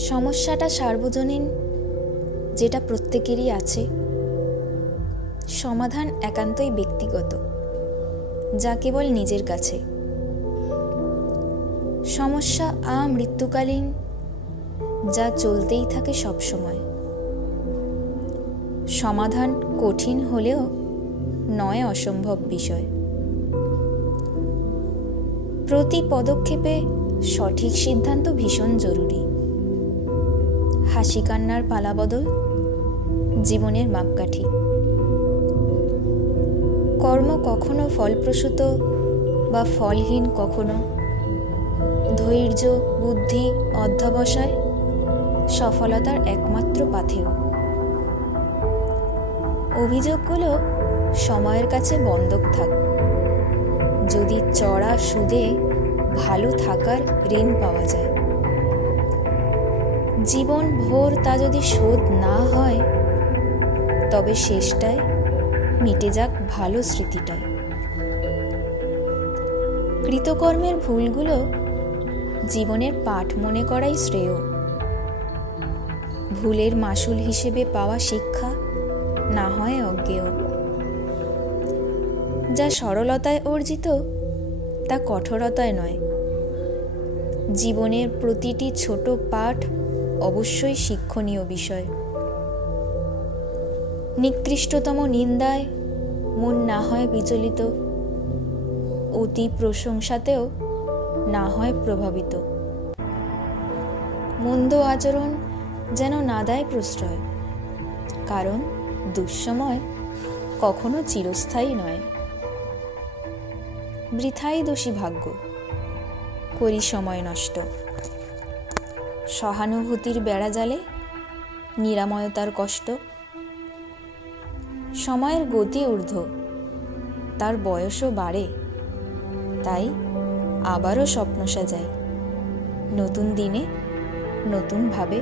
সমস্যাটা সার্বজনীন, যেটা প্রত্যেকেরই আছে। সমাধান একান্তই ব্যক্তিগত, যা কেবল নিজের কাছে। সমস্যা আমৃত্যুকালীন যা চলতেই থাকে সবসময়। সমাধান কঠিন হলেও নয় অসম্ভব বিষয়। প্রতি পদক্ষেপে সঠিক সিদ্ধান্ত ভীষণ জরুরি। হাসি কান্নার পালাবদল, জীবনের মাপকাঠি। কর্ম কখনো ফলপ্রসূত বা ফলহীন কখনো। ধৈর্য, বুদ্ধি, অধ্যবসায় সফলতার একমাত্র পাথেয়। অভিযোগগুলো সময়ের কাছে বন্ধক থাক। যদি চড়া সুদে ভালো থাকার ঋণ পাওয়া যায়। জীবন ভোর তা যদি শোধ না হয়, তবে শেষটায় মিটে যাক ভালো স্মৃতিটায়। কৃতকর্মের ভুলগুলো জীবনের পাঠ মনে করাই শ্রেয়। ভুলের মাসুল হিসেবে পাওয়া শিক্ষা না হয় অজ্ঞেয়। যা সরলতায় অর্জিত, তা কঠোরতায় নয়। জীবনের প্রতিটি ছোট পাঠ অবশ্যই শিক্ষণীয় বিষয়। নিকৃষ্টতম নিন্দায় মন না হয় বিচলিত, অতি প্রশংসাতেও না হয় প্রভাবিত। মন্দ আচরণ যেন না দেয় প্রশ্রয়, কারণ দুঃসময় কখনো চিরস্থায়ী নয়। বৃথাই দোষী ভাগ্য, করি সময় নষ্ট। সহানুভূতির বেড়া জালে, নিরাময়তার কষ্ট। সময়ের গতি ঊর্ধ্ব, তার বয়সও বাড়ে, তাই আবারও স্বপ্ন সাজায়। নতুন দিনে নতুনভাবে